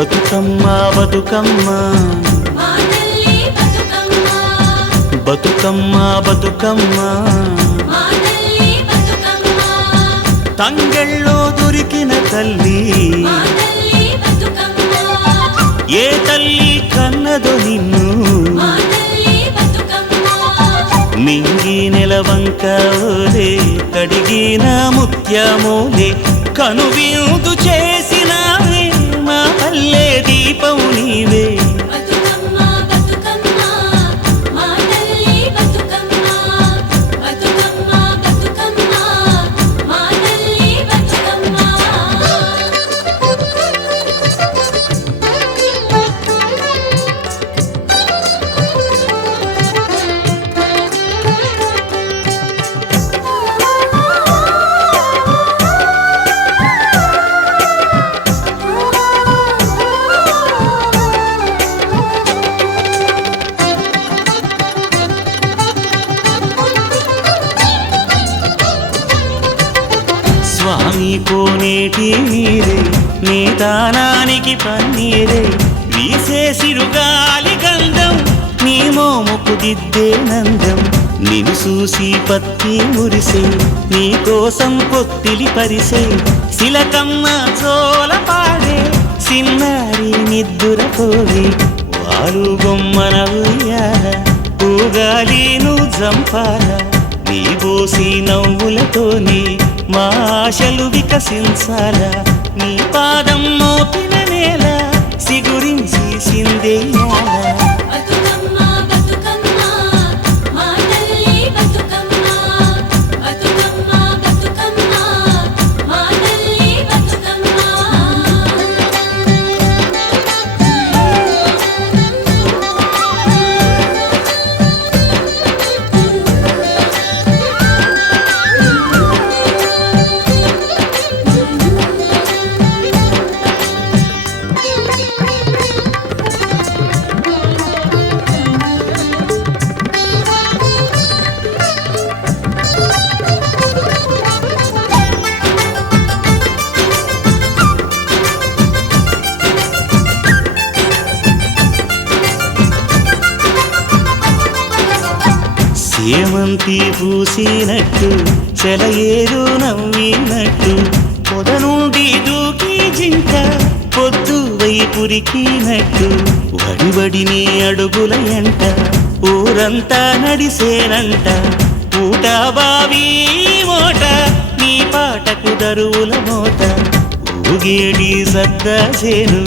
బతుకమ్మ బతుకమ్మ బతుకమ్మ బతుకమ్మ తంగెళ్ళో దొరికిన తల్లి ఏ తల్లి కన్నదో నిన్ను మింగి నెలవంక ఓలే కడిగిన ముత్యమోలే కనువిందు చేసినావే మా పల్లె దీపం నీవే స్వామి కోనేటి నీరే నీ దానానికి పన్నీరే వీసే సిరుగాలి గంధం నీ మోముకు దిద్దే నందం నిన్ను చూసి పత్తి మురిసే నీ కోసం పొత్తిలి పరిసే శిలకమ్మ చోల పాడే సిన్నారి నిద్దుర పోవే వారు బొమ్మన ఉయ్యాల పూగాలి నువ్వు జంపాల నీ బోసి నవ్వులతోని మా ఆశలు వికసించాలా నీ పాదం మోపిన నేల సిగురించి సిందేయాలా సేమంతి పూసినట్టు చెలయేరు నవ్వినట్టు పొద నుండి దూకి జింక పొద్దు వైపురికినట్టు వడివడి నీ అడుగుల ఎంట ఊరంతా నడిసేనంట ఊట బావి మోట నీ పాటకు దరువుల మోత ఊగేడి సద్దాసేను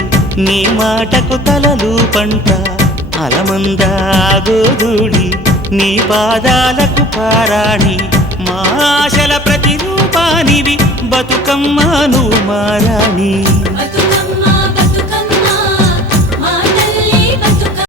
నీ మాటకు తలలు పంట అలమంద గోధూడి నీ పాదాలకు పారాణి మా ఆశల ప్రతిరూపానివి బతుకమ్మ నువ్వు మారాణి